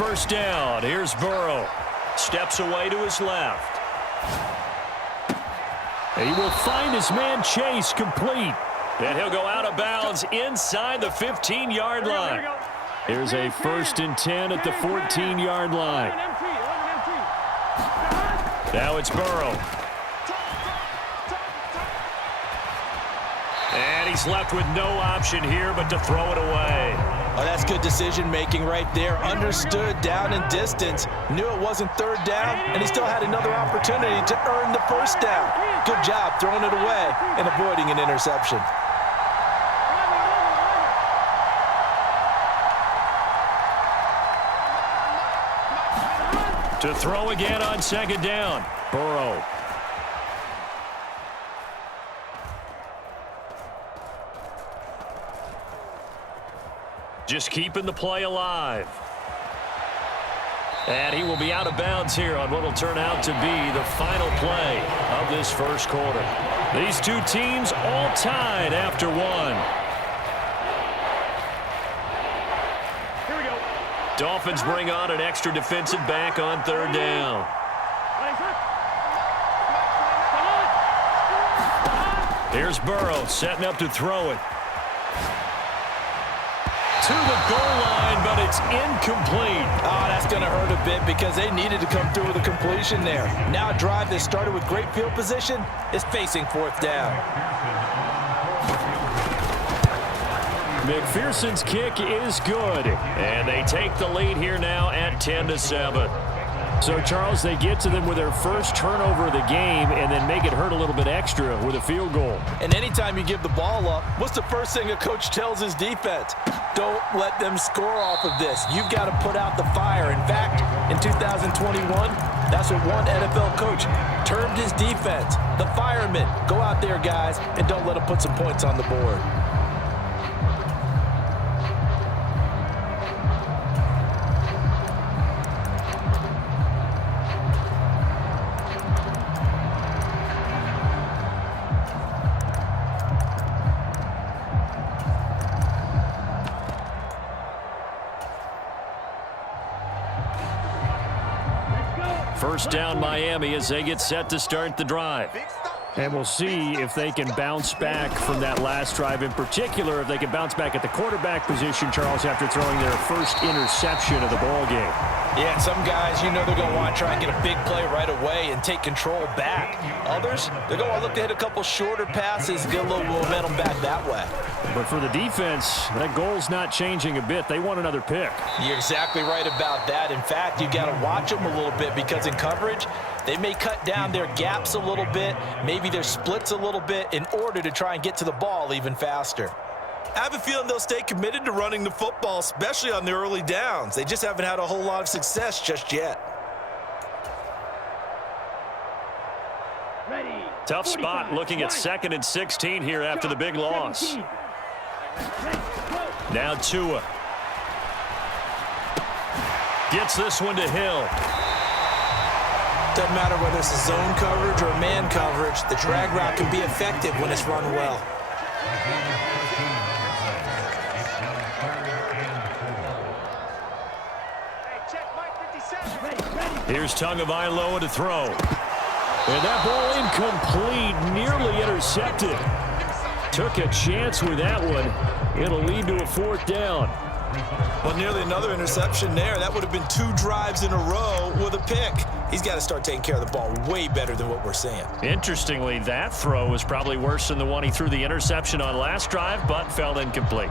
first down. Here's Burrow. Steps away to his left. He will find his man Chase complete. And he'll go out of bounds inside the 15-yard line. Here's a 1st and 10 at the 14-yard line. Now it's Burrow. And he's left with no option here but to throw it away. Oh, that's good decision-making right there. Understood down and distance. Knew it wasn't third down, and he still had another opportunity to earn the first down. Good job throwing it away and avoiding an interception. To throw again on 2nd down. Burrow. Just keeping the play alive. And he will be out of bounds here on what will turn out to be the final play of this first quarter. These two teams all tied after one. Here we go. Dolphins bring on an extra defensive back on 3rd down. Here's Burrow setting up to throw it. To the goal line, but it's incomplete. Oh, that's going to hurt a bit because they needed to come through with a completion there. Now a drive that started with great field position is facing 4th down. McPherson's kick is good. And they take the lead here now at 10-7. So, Charles, they get to them with their first turnover of the game and then make it hurt a little bit extra with a field goal. And anytime you give the ball up, what's the first thing a coach tells his defense? Don't let them score off of this. You've got to put out the fire. In fact, in 2021, that's what one NFL coach termed his defense. The firemen. Go out there, guys, and don't let them put some points on the board. First down Miami as they get set to start the drive. And we'll see if they can bounce back from that last drive, in particular if they can bounce back at the quarterback position, Charles, after throwing their first interception of the ball game. Yeah, some guys, you know they're going to want to try and get a big play right away and take control back. Others, they're going to want to look to hit a couple shorter passes, get a little momentum back that way. But for the defense, that goal's not changing a bit. They want another pick. You're exactly right about that. In fact, you've got to watch them a little bit because in coverage, they may cut down their gaps a little bit, maybe their splits a little bit in order to try and get to the ball even faster. I have a feeling they'll stay committed to running the football, especially on the early downs. They just haven't had a whole lot of success just yet. Ready. Tough spot looking at 2nd and 16 here after the big loss. Now Tua. Gets this one to Hill. Doesn't matter whether it's a zone coverage or man coverage, the drag route can be effective when it's run well. Here's Tagovailoa to throw. And that ball incomplete, nearly intercepted. Took a chance with that one. It'll lead to a 4th down. Well, nearly another interception there. That would have been 2 drives in a row with a pick. He's got to start taking care of the ball way better than what we're seeing. Interestingly, that throw was probably worse than the one he threw the interception on last drive, but fell incomplete.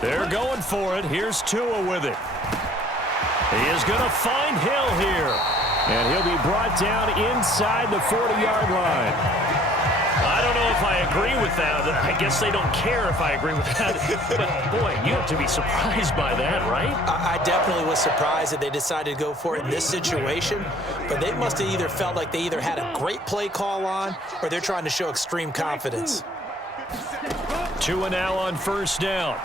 They're going for it. Here's Tua with it. He is going to find Hill here. And he'll be brought down inside the 40-yard line. I don't know if I agree with that. I guess they don't care if I agree with that. But, boy, you have to be surprised by that, right? I definitely was surprised that they decided to go for it in this situation. But they must have either felt like they either had a great play call on or they're trying to show extreme confidence. 2 and now on first down.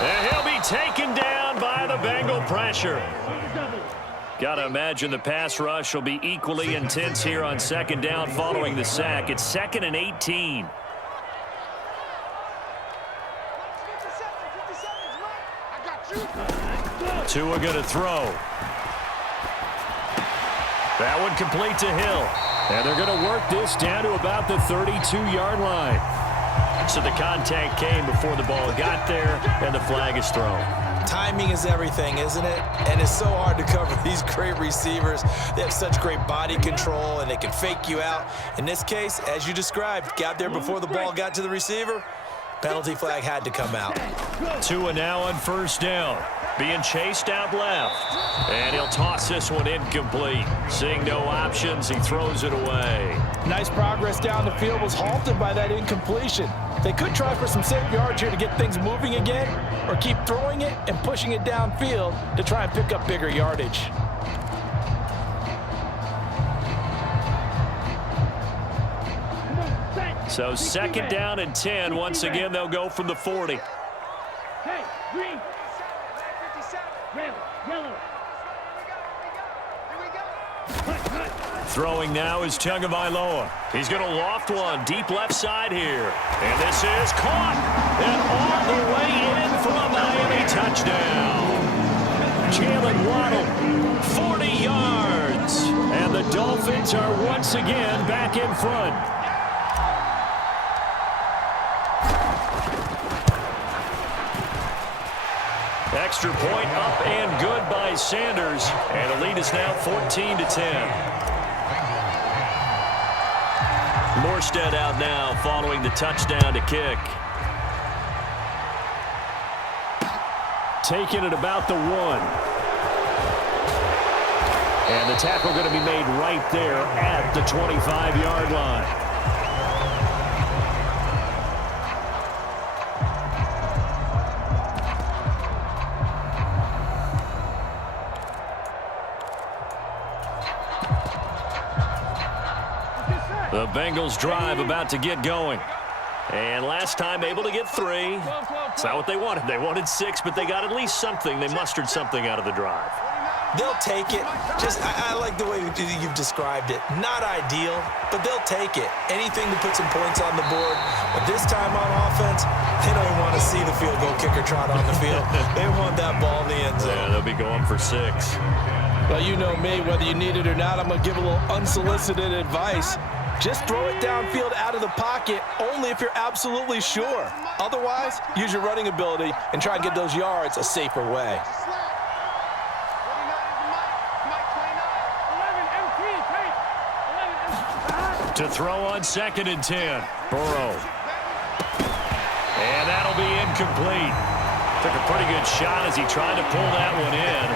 And he'll be taken down by the Bengal pressure. Got to imagine the pass rush will be equally intense here on second down following the sack. It's 2nd and 18. Tua going to throw. That one complete to Hill. And they're going to work this down to about the 32-yard line. So the contact came before the ball got there, and the flag is thrown. Timing is everything, isn't it? And it's so hard to cover these great receivers. They have such great body control, and they can fake you out. In this case, as you described, got there before the ball got to the receiver. Penalty flag had to come out. 2 and now on first down. Being chased out left. And he'll toss this one incomplete. Seeing no options, he throws it away. Nice progress down the field was halted by that incompletion. They could try for some safe yards here to get things moving again, or keep throwing it and pushing it downfield to try and pick up bigger yardage. So 2nd down and 10. Once again, they'll go from the 40. Hey, green. Red, yellow. Throwing now is Tagovailoa. He's going to loft one deep left side here. And this is caught. And all the way in for a Miami touchdown. Jalen Waddle, 40 yards. And the Dolphins are once again back in front. Extra point up and good by Sanders. And the lead is now 14-10. Morstead out now following the touchdown to kick. Taking it about the 1. And the tackle going to be made right there at the 25-yard line. The Bengals drive about to get going. And last time able to get 3. It's not what they wanted. They wanted 6, but they got at least something. They mustered something out of the drive. They'll take it. I like the way you've described it. Not ideal, but they'll take it. Anything to put some points on the board. But this time on offense, they don't even want to see the field goal kicker trot on the field. They want that ball in the end zone. Yeah, they'll be going for 6. Well, you know me, whether you need it or not, I'm going to give a little unsolicited advice. Just throw it downfield out of the pocket only if you're absolutely sure. Otherwise, use your running ability and try and get those yards a safer way. To throw on 2nd and 10. Burrow. And that'll be incomplete. Took a pretty good shot as he tried to pull that one in.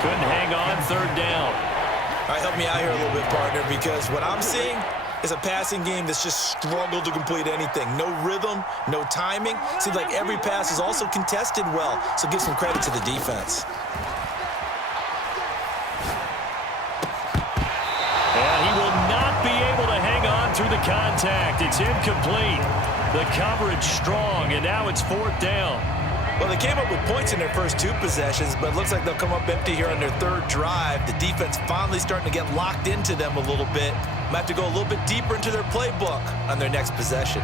Couldn't hang on 3rd down. All right, help me out here a little bit, partner, because what I'm seeing is a passing game that's just struggled to complete anything. No rhythm, no timing. Seems like every pass is also contested well, so give some credit to the defense. And he will not be able to hang on through the contact. It's incomplete. The coverage strong, and now it's 4th down. Well, they came up with points in their first 2 possessions, but it looks like they'll come up empty here on their 3rd drive. The defense finally starting to get locked into them a little bit. Might have to go a little bit deeper into their playbook on their next possession.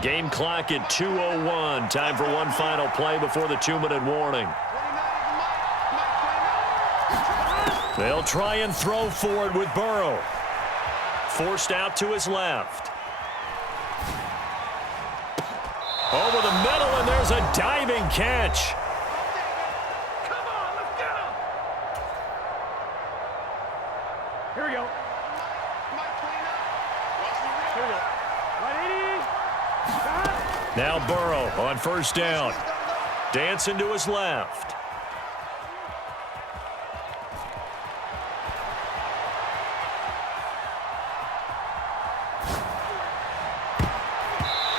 Game clock at 2:01. Time for one final play before the 2-minute warning. They'll try and throw for it with Burrow. Forced out to his left. Over the middle, and there's a diving catch. Come on, let's get him. Here we go. Here we go. 180. Now Burrow on first down. Dancing to his left.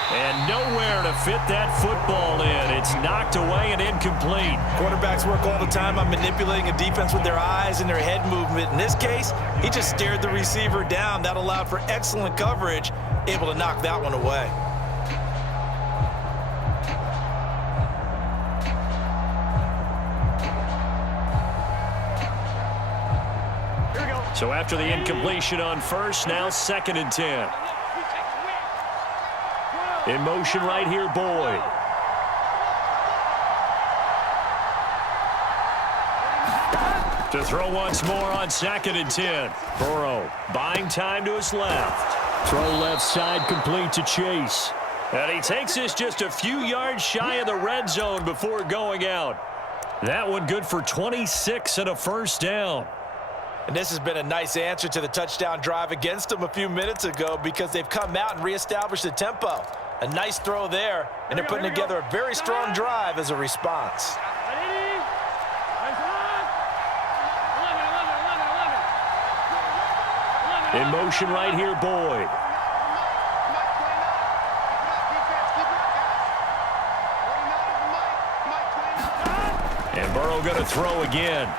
And nowhere to fit that football in. It's knocked away and incomplete. Quarterbacks work all the time on manipulating a defense with their eyes and their head movement. In this case, he just stared the receiver down. That allowed for excellent coverage, able to knock that one away. So after the incompletion on first, now 2nd and 10. In motion right here, Boyd. To throw once more on 2nd and 10. Burrow buying time to his left. Throw left side complete to Chase. And he takes this just a few yards shy of the red zone before going out. That one good for 26 and a first down. And this has been a nice answer to the touchdown drive against them a few minutes ago because they've come out and reestablished the tempo. A nice throw there, and they're putting together a very strong drive as a response. In motion right here, Boyd. And Burrow going to throw again.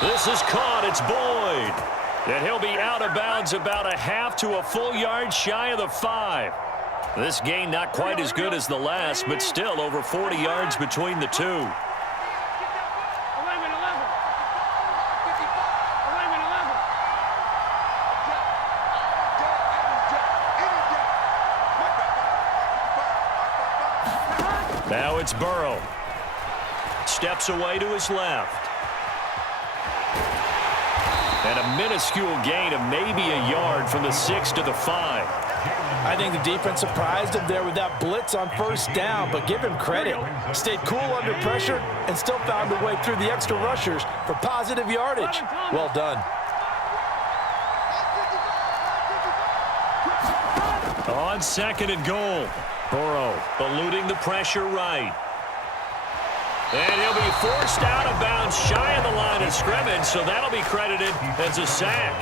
This is caught. It's Boyd. And he'll be out of bounds about a half to a full yard shy of the 5. This gain not quite as good as the last, but still over 40 yards between the two. Now it's Burrow. Steps away to his left. And a minuscule gain of maybe a yard from the 6 to the 5. I think the defense surprised him there with that blitz on first down, but give him credit. Stayed cool under pressure and still found a way through the extra rushers for positive yardage. Well done. On 2nd and goal. Burrow eluding the pressure right. And he'll be forced out of bounds shy of the line of scrimmage, so that'll be credited as a sack.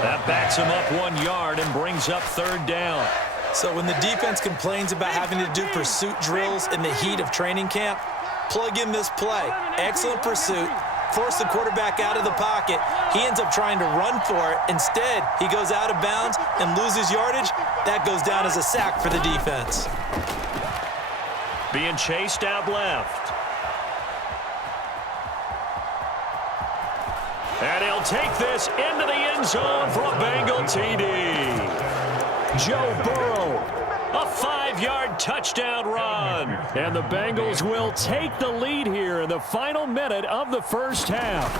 That backs him up 1 yard and brings up 3rd down. So when the defense complains about having to do pursuit drills in the heat of training camp, plug in this play. Excellent pursuit. Force the quarterback out of the pocket. He ends up trying to run for it. Instead, he goes out of bounds and loses yardage. That goes down as a sack for the defense. Being chased out left. And he'll take this into the end zone for a Bengal TD. Joe Burrow, a 5-yard touchdown run. And the Bengals will take the lead here in the final minute of the first half.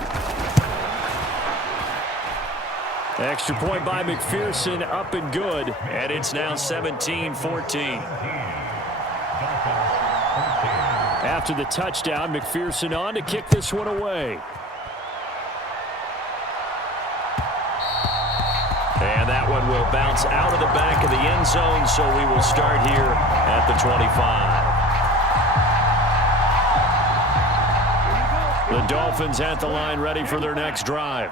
Extra point by McPherson, up and good. And it's now 17-14. After the touchdown, McPherson on to kick this one away. And that one will bounce out of the back of the end zone, so we will start here at the 25. The Dolphins at the line ready for their next drive.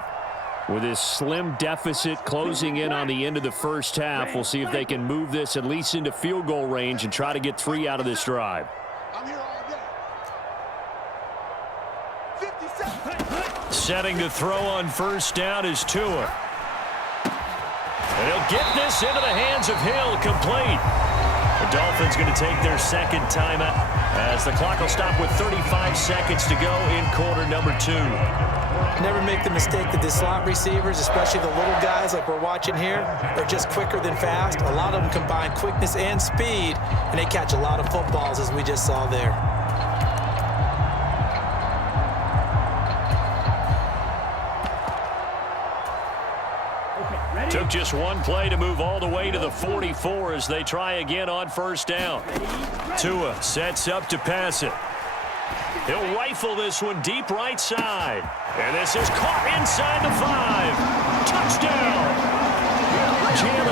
With this slim deficit closing in on the end of the first half, we'll see if they can move this at least into field goal range and try to get 3 out of this drive. Setting to throw on first down is Tua. And he'll get this into the hands of Hill, complete. The Dolphins going to take their 2nd timeout as the clock will stop with 35 seconds to go in quarter number 2. Never make the mistake that the slot receivers, especially the little guys like we're watching here, are just quicker than fast. A lot of them combine quickness and speed, and they catch a lot of footballs, as we just saw there. Took just one play to move all the way to the 44 as they try again on first down. Tua sets up to pass it. He'll rifle this one deep right side. And this is caught inside the 5. Touchdown! Jalen